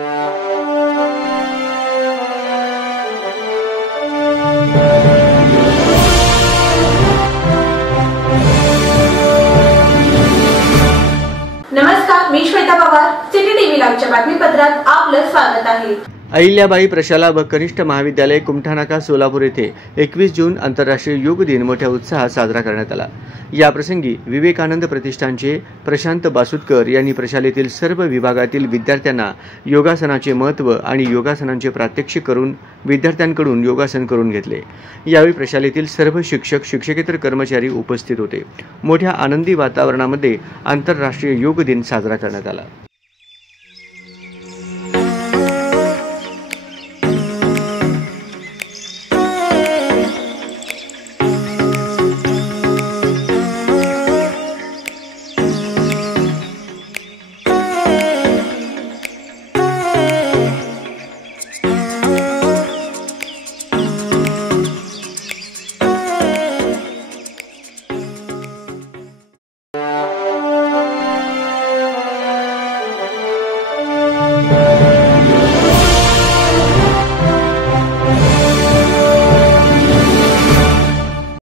नमस्कार, मी Shweta Pawar. City TV लाईव्हच्या बातमीपत्रात आपलं स्वागत आहे. अहिल्याबाई प्रशाला व कनिष्ठ महाविद्यालय कुमठानाका सोलापूर येथे 21 जून आंतरराष्ट्रीय योग दिन मोठ्या उत्साहात साजरा करण्यात आला. या प्रसंगी विवेकानंद प्रतिष्ठानचे प्रशांत बासुदकर यांनी प्रशालेतील सर्व विभागातील विद्यार्थ्यांना योगासनाचे महत्त्व आणि योगासनांचे प्रात्यक्षिक करून विद्यार्थ्यांकडून योगासन करून घेतले. यावेळी प्रशालेतील सर्व शिक्षक शिक्षकेतर कर्मचारी उपस्थित होते. मोठ्या आनंदी वातावरणामध्ये आंतरराष्ट्रीय योग दिन साजरा करण्यात आला.